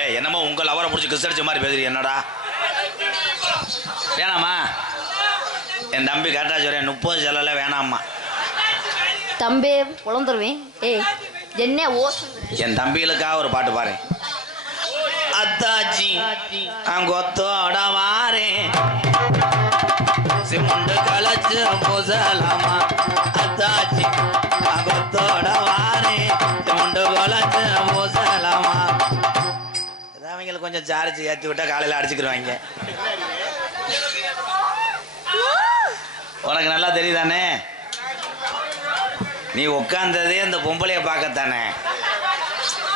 ஏ என்னமோ உங்கள் அவரை பிடிச்சி கிஸ் அடிச்ச மாதிரி பேசுறீங்க என்னடா வேணாமா என் தம்பி கரெக்டா சொல்றேன் 30 செலவுல வேணாம்மா தம்பி புலந்துருவேன் ஏய் என்ன ஓசு என் தம்பிகளுக்காக ஒரு பாட்டு பாரு அத்தாச்சி அங்கொத்தோட வாரேன் சிமுண்டு கலச்சு பூசலாமா அத்தாச்சி அங்கொத்தோட வாரேன் சிமுண்டு கலச்சு பூசலாமா அவங்களுக்கு கொஞ்சம் சார்ஜ் ஏற்றி விட்டா காலையில் அடிச்சுக்கிடுவாங்க உனக்கு நல்லா தெரியுதானே நீ உட்காந்ததே அந்த பொம்பளைய பார்க்கத்தானே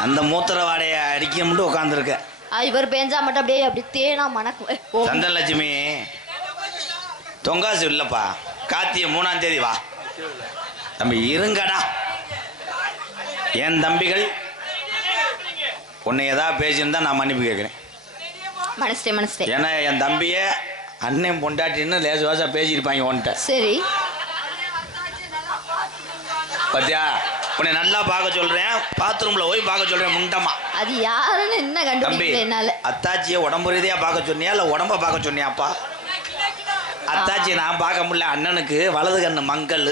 அந்த மூத்திர வாடையை அடிக்க மட்டும் உட்காந்துருக்க இவர் பேஞ்சா மட்டும் அப்படியே அப்படி தேனா மணக்கும் சந்தனலட்சுமி தொங்காசு இல்லப்பா கார்த்திகை 3ஆம் தேதி வா தம்பி இருங்கடா என் தம்பிகள் உன்னை ஏதாவது பேசியிருந்தா நான் மன்னிப்பு கேட்குறேன் மனசே ஏன்னா என் தம்பிய அண்ணன் பொண்டாட்டின்னு லேச வாசா பேசியிருப்பாங்க உன்கிட்ட சரி பத்தியா உன்னை நல்லா பார்க்க சொல்றேன் பாத்ரூம்ல போய் பார்க்க சொல்றேன் முண்டமா அது யாருன்னு என்ன கண்டுபிடிக்கல என்னால அத்தாச்சியை உடம்பு ரீதியா பார்க்க சொன்னியா இல்ல உடம்ப பார்க்க சொன்னியாப்பா அத்தாச்சியை நான் பார்க்க முடியல அண்ணனுக்கு வலது கண்ணு மங்கள்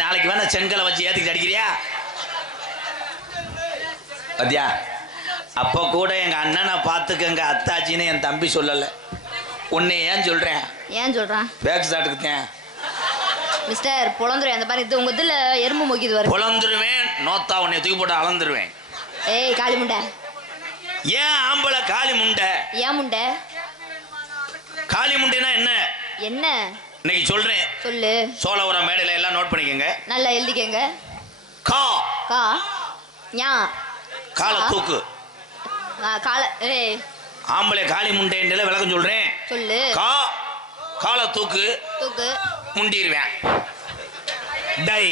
நாளைக்கு வேணா செங்கலை வச்சு ஏத்திக்கிட்டு அடிக்கிறியா பத்தியா அப்ப கூட எங்க அண்ணனை பார்த்துக்கங்க அத்தாச்சின்னு என் தம்பி சொல்லல உன்னை ஏன் சொல்றேன் பேக் சாட்டுக்குத்தேன் மிஸ்டர் புலந்துருவேன் அந்த பாரு இது உங்க இதுல எறும்பு மொக்கிது வரும் புலந்துருவேன் நோத்தா உன்னை தூக்கி போட்டு அளந்துருவேன் ஏய் காளி முண்டை ஏன் ஆம்பளை காளி முண்டை ஏன் முண்டை காளி முண்டைனா என்ன என்ன இன்னைக்கு சொல்றேன் சொல்லு சோழபுரம் மேடையில எல்லாம் நோட் பண்ணிக்கங்க நல்லா எழுதிக்கங்க கா கா ஞா கால தூக்கு கால ஏய் ஆம்பளை காளி முண்டைன்றல விளக்கம் சொல்றேன் சொல்லு கா கால தூக்கு தூக்கு முண்டிடுவேன் டை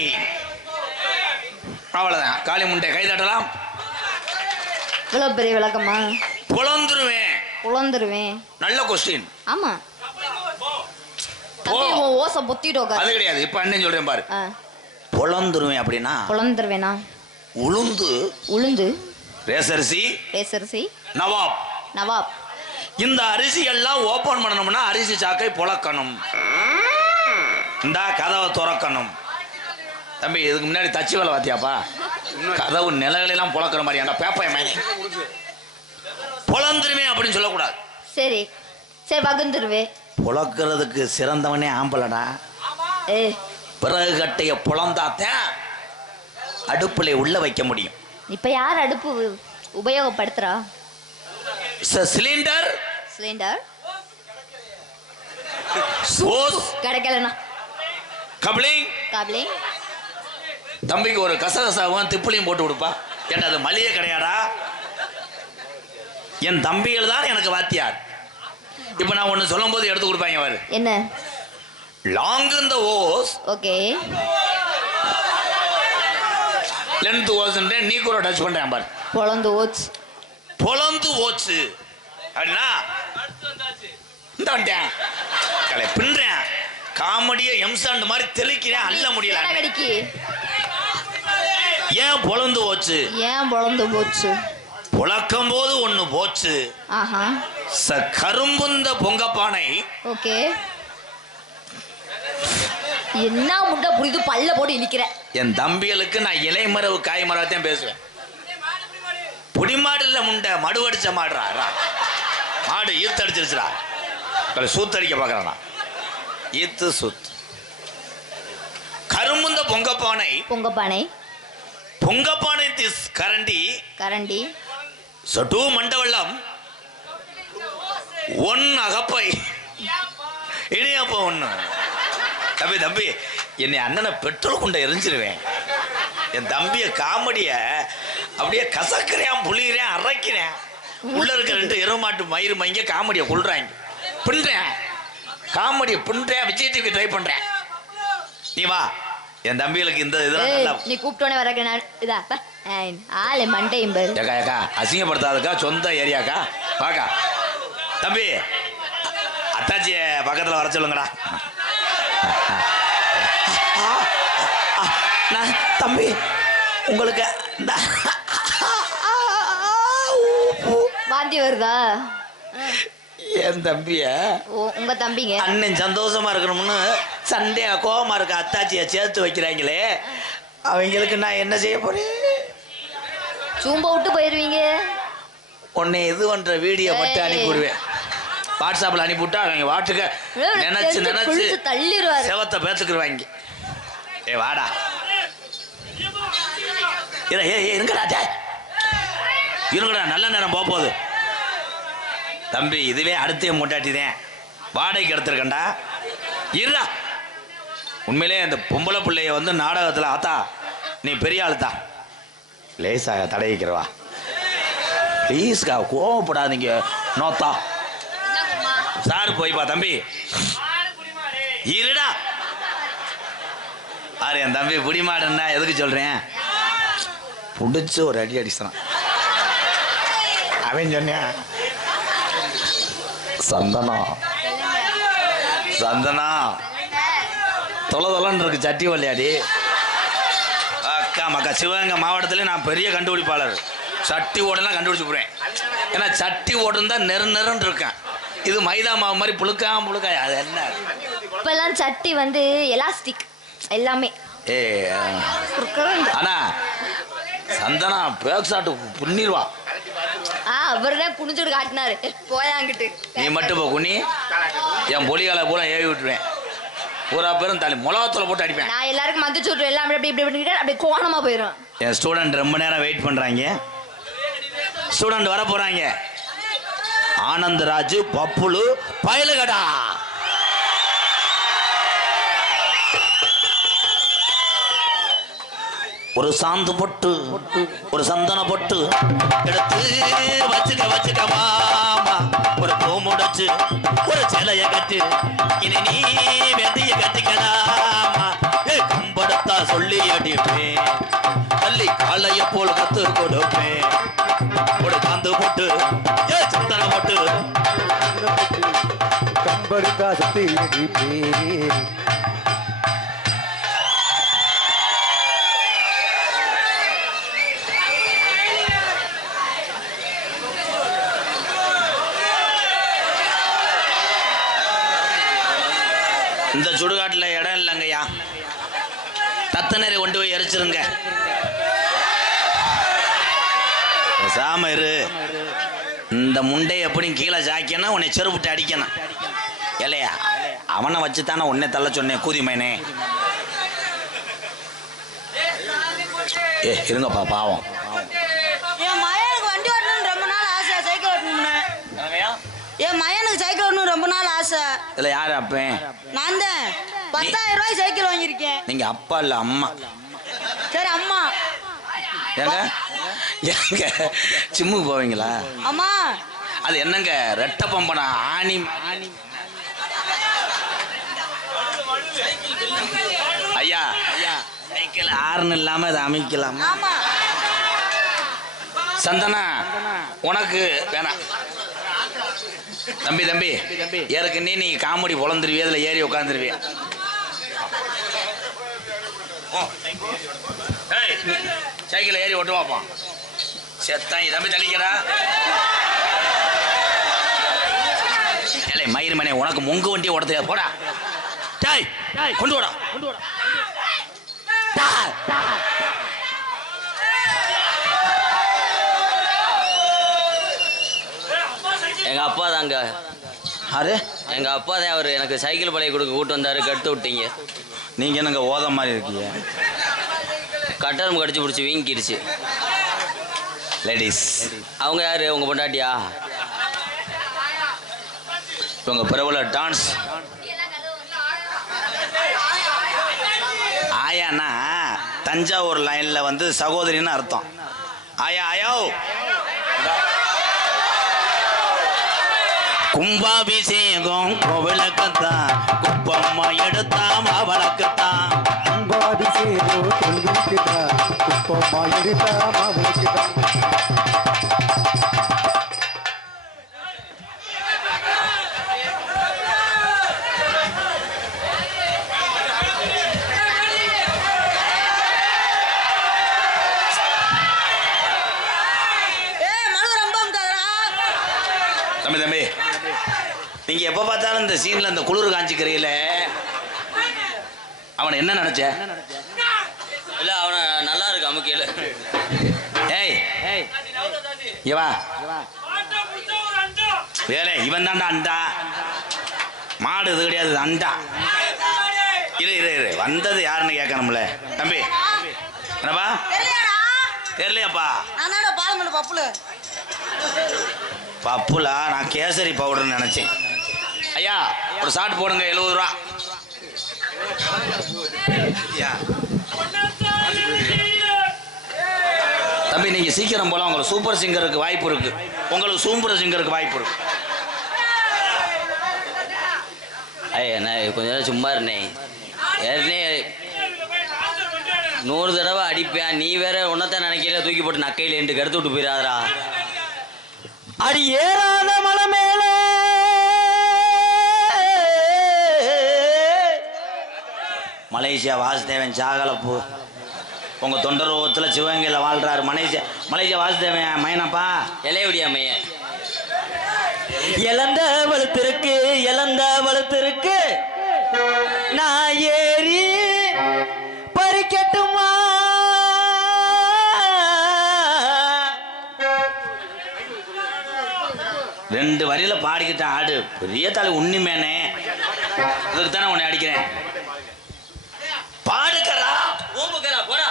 அவ்வளவுதான் காளி முண்டை கை தட்டலாம் இவ்வளவு பெரிய விளக்கமா புலந்துருவேன் நல்ல கொஸ்டின் ஆமா ஓசை பொத்திட்டோம் அது கிடையாது இப்ப அண்ணன் சொல்றேன் பாரு புலந்துருவேன் அப்படின்னா புலந்துருவேனா உளுந்து ரேசரிசி நவாப் இந்த அரிசி எல்லாம் ஓபன் பண்ணணும்னா அரிசி சாக்கை புழக்கணும் இந்த கதவை துறக்கணும் தம்பி இதுக்கு முன்னாடி தச்சு வேலை பார்த்தியாப்பா கதவு நிலைகளெல்லாம் புழக்கிற மாதிரி அந்த பேப்பர் மேனே புலந்துருமே அப்படின்னு சொல்லக்கூடாது சரி பகுந்துருவே புழக்கிறதுக்கு சிறந்தவனே ஆம்பளடா பிறகு கட்டைய புலந்தாத்தான் அடுப்புல உள்ள வைக்க முடியும் இப்ப யார் அடுப்பு உபயோகப்படுத்துறா சிலிண்டர் கிடைக்கலனா கப்ளிங் தம்பிக்கு ஒரு கசகசாவும் திப்புளியும் போட்டு கொடுப்பா என்ன அது மளிகை கிடையாடா என் தம்பிகள் தான் எனக்கு வாத்தியார் இப்ப நான் ஒண்ணு சொல்லும் போது எடுத்து கொடுப்பாங்க அவரு என்ன லாங் இந்த ஓஸ் ஓகே லென்த் ஓஸ் நீ கூட டச் பண்றேன் பாரு பொலந்து ஓச்சு அப்படின்னா இந்த வந்துட்டேன் கலை பின்றேன் காமெடியை எம்சாண்ட் மாதிரி தெளிக்கிறேன் அள்ள முடியல ஏன் பொலந்து போச்சு புழக்கம் போது ஒண்ணு போச்சு கரும்புந்த பொங்கப்பானை ஓகே என்ன முண்டை புரிது பல்ல போட்டு இனிக்கிற என் தம்பிகளுக்கு நான் இலைமரவு காய்மரத்தையும் பேசுவேன் புடிமாடு இல்ல முண்டை மடுவடிச்ச மாடுறா மாடு ஈர்த்தடிச்சிருச்சுடா சூத்தடிக்க பாக்குறானா ஈத்து சூத் கரும்புந்த பொங்கப்பானை திஸ் கரண்டி சட்டு மண்டவெள்ளம் அகப்பை இனியப்ப ஒண்ணு தம்பி என்னை அண்ணனை பெட்ரோல் கொண்ட எரிஞ்சிருவேன் என் தம்பிய காமெடிய அப்படியே கசக்கிறேன் புளிகிறேன் அரைக்கிறேன் உள்ள இருக்க 2 எருமாட்டு மயிறு மைங்க காமெடியை கொள்றாங்க பின்றேன் காமெடியை பின்றேன் விஜய் டிவி ட்ரை பண்றேன் நீ வா என் தம்பிகளுக்கு இந்த இதெல்லாம் நீ கூப்பிட்டோனே வரக்க ஆளே மண்டையும் ஏக்கா அசிங்கப்படுத்தாதுக்கா சொந்த ஏரியாக்கா வாக்கா தம்பி அத்தாச்சிய பக்கத்துல வர சொல்லுங்கடா தம்பி உங்களுக்கு கேக்குதா? என் தம்பிய உங்க தம்பிங்க அண்ணன் சந்தோஷமா இருக்கணும்னு சண்டையா கோபமா இருக்க அத்தாச்சிய சேர்த்து வைக்கிறாங்களே, அவங்களுக்கு நான் என்ன செய்ய போறேன்? சூம்ப விட்டு போயிருவீங்க. உன்னை இது பண்ற வீடியோ மட்டும் அனுப்பிவிடுவேன். வாட்ஸ்அப்ல அனுப்பிவிட்டா அவங்க வாட்டுக்க நினைச்சு தள்ளிடுவாரு. செவத்தை பேத்துக்குருவாங்க. ஏ வாடா இருங்கடா, நல்ல நேரம் போகுது தம்பி. இதுவே அடுத்த மொட்டாட்டிதான் வாடகைக்கு எடுத்துருக்கண்டா. இருடா, உண்மையிலே அந்த பொம்பளை பிள்ளைய வந்து நாடகத்தில் ஆத்தா நீ பெரிய ஆளுத்தா லேசாக தடவிக்கிறவா ப்ளீஸ்கா, கோவப்படாதீங்க நோத்தா. சார் போய்ப்பா தம்பி. இருடா ஆறு என் தம்பி புடிமாடுன்னா எதுக்கு சொல்றேன்? புடிச்சு ஒரு அடி அடிச்சான். அவன் சொன்னான், சந்தனம் சந்தனம் தொலைன்னு இருக்கு சட்டி விளையாடி. அக்கா மக்கா சிவகங்கை மாவட்டத்திலே நான் பெரிய கண்டுபிடிப்பாளர். சட்டி ஓடலாம் கண்டுபிடிச்சு போறேன். ஏன்னா சட்டி ஓடுன்னு தான் நெருன்னு இருக்கேன். இது மைதா மாவு மாதிரி புழுக்கா அது என்ன? இப்பெல்லாம் சட்டி வந்து எலாஸ்டிக் எல்லாமே. ஆனா சந்தனா பேக்ஸாட்டு புண்ணிடுவா. அவர்தான் குனிச்சுட்டு காட்டினாரு. போயாங்கிட்டு நீ மட்டும் போ குனி, என் பொலிகால பூரா ஏவி விட்டுருவேன். பூரா பேரும் தள்ளி முளகத்துல போட்டு அடிப்பேன். நான் எல்லாருக்கும் மந்திச்சு விட்டுருவேன். எல்லாம் அப்படி இப்படி அப்படி கோணமா போயிடும். என் ஸ்டூடெண்ட் ரொம்ப நேரம் வெயிட் பண்றாங்க. ஸ்டூடெண்ட் வர போறாங்க. ஆனந்தராஜு பப்புலு பயலுகடா. ஒரு சாந்து பொட்டு ஒரு சந்தன பொட்டு எடுத்து வச்சுக்க மாமா. ஒரு பூ முடைச்சு ஒரு சிலைய கட்டு இனி நீ வெட்டிய கட்டிக்கலாமா. கம்படத்தா சொல்லி அடிப்பேன், தள்ளி காலைய போல் கத்து கொடுப்பேன். ஒரு சாந்து பொட்டு சந்தன பொட்டு கம்படுத்தா சொல்லி அடிப்பேன். இந்த சுடுகாட்டில் இடம் இல்லைங்கய்யா. தத்தனரை கொண்டு போய் எரிச்சிருங்க. சாம இரு. இந்த முண்டை எப்படி கீழே சாக்கினா உன்னை செருப்புட்டு அடிக்கணும் இல்லையா? அவனை வச்சு தானே உன்னை தள்ள சொன்னேன் கூதி மைனே. இருங்கப்பா பாவம். என் மயனுக்கு வண்டி ஓட்டணும்னு ரொம்ப நாள் ஆசை. சைக்கிள் ஓட்டணும்னு என் மயனுக்கு சைக்கிள் ஓட்டணும் ரொம்ப நாள் ஆசை. இல்ல யாரு அப்பேன்? நான் தான் 10,000 ரூபாய் சைக்கிள் வாங்கியிருக்கேன். நீங்க அப்பா இல்ல அம்மா. சரி அம்மா. ஏங்க ஏங்க சிம்முக்கு போவீங்களா? அம்மா அது என்னங்க ரெட்ட பம்பனா ஆணி? ஐயா சைக்கிள் ஆறுன்னு இல்லாம அதை அமைக்கலாம். ஆமா சந்தனா உனக்கு வேணாம். தம்பி ஏற்கனவே நீ காமெடி பொழந்துருவிய, அதில் ஏறி உட்காந்துருவிய. சைக்கிள் ஏறி ஒட்டு பார்ப்போம். செத்தாங்க தம்பி தள்ளிக்கடா. ஏலே மயிறு மணி உனக்கு முங்கு வண்டியை ஓட தெரியாது போடா. டாய் கொண்டு வாடா. எங்கள் அப்பா தாங்க. அது எங்கள் அப்பா தான். அவர் எனக்கு சைக்கிள் பழைய கொடுக்க கூட்டு வந்தார். கட்டு விட்டீங்க. நீங்கள் என்னங்க ஓத மாதிரி இருக்கீங்க? கட்டரம் கடிச்சு பிடிச்சி வீங்கிடுச்சு. லேடிஸ் அவங்க யார்? உங்கள் பொண்டாட்டியா? இவங்க பிரபல டான்ஸ் ஆயானா தஞ்சாவூர் லைனில் வந்து சகோதரின்னு அர்த்தம். ஆயா ஆயோ கும்பாபிஷேகம் கோவிலுக்குத்தான், குப்பம்மா எடுத்தா மாவளக்குத்தான். கும்பாபிஷேகம் கோவிலுக்குத்தான், குப்பம்மா எடுத்தா மாவளக்குத்தான். நீங்க எப்ப பார்த்தாலும் இந்த சீன்ல இந்த குளிர் காஞ்சிக்கிறீல, அவனை என்ன நினைச்ச? இல்ல அவன நல்லா இருக்கு அமுக்கையில. ஏய் இவா வேலை இவன் தான்டா அண்டா. மாடு இது கிடையாது, அண்டா. இரு இரு இரு, வந்தது யாருன்னு கேட்கணும்ல. தம்பி என்னப்பா தெரியலையாப்பா? நான் பால் மணி பப்புல பப்புலா, நான் கேசரி பவுடர்னு நினைச்சேன். ஐயா ஒரு ஷாட் போடுங்க, 70 ரூபா. தம்பி நீங்க சீக்கிரம் போலாம், உங்களுக்கு சூப்பர் சிங்கருக்கு வாய்ப்பு இருக்கு. உங்களுக்கு சூப்பர் சிங்கருக்கு வாய்ப்பு இருக்கு. ஐயா நான் கொஞ்ச நேரம் சும்மா இருந்தேன். ஏற்கனவே 100 தடவை அடிப்பேன். நீ வேற உன்னத்தான் நினைக்கல, தூக்கி போட்டு நக்கையில என்று கருத்து விட்டு போயிடாதரா. அடி ஏறாத மலை மேல மலேசியா வாசுதேவன் சாகலப்பு உங்க தொண்டரோகத்தில் சிவகங்கையில் வாழ்றாரு. மலேசியா வாசுதேவன் மைனப்பா. இலையபடியா மையன் இழந்த வலுத்திருக்கு, இழந்த வலுத்திருக்கு, நான் ஏறி பறிக்கட்டுமா? ரெண்டு வரியில பாடிக்கிட்ட ஆடு பெரிய தாலி உண்ணிமேனே. இதுக்கு தானே உன்னை அடிக்கிறேன். பாடுக்கறா ஊம்புக்கறா போடா.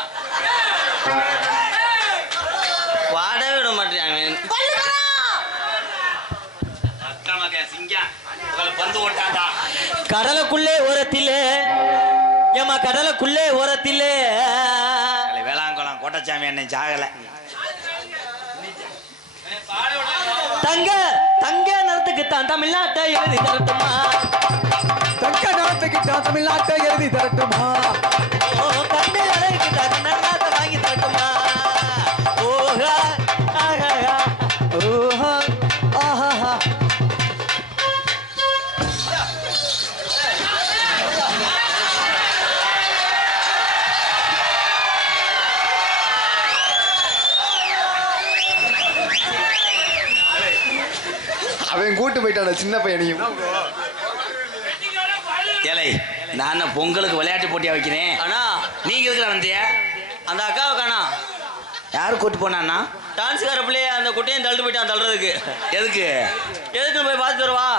பாடவே விட மாட்டேன். பந்து ஓட்டாண்டா. கடலுக்குள்ளே ஓரத்திலே ஏமா, கடலுக்குள்ளே ஓரத்திலே வேளாங்குளம் கோட்டச்சாமி என்னை சாகல. தங்க தங்க நிறத்துக்கு தான் தமிழ்நாட்டை எழுதி தரட்டுமா? தங்க நிறத்துக்கு தான் தமிழ்நாட்டை எழுதி தரட்டுமா? ஓ கண்ணு அழகுக்கு தான் கண்ணாட்டை வாங்கி தரட்டுமா? ஓஹா ஆஹா ஓஹா ஆஹா. அவன் கூட்டு போயிட்டான சின்ன பையனையும். ஏலை நான் பொங்கலுக்கு விளையாட்டு போட்டியா வைக்கிறேன். அண்ணா நீங்க இருக்கிற வந்திய அந்த அக்காவை காணா. யாரு கூட்டு போனான்னா? டான்ஸ்கார பிள்ளைய அந்த குட்டையும் தள்ளிட்டு போயிட்டான் தள்ளுறதுக்கு. எதுக்கு எதுக்கு போய் பார்த்துட்டு வருவா?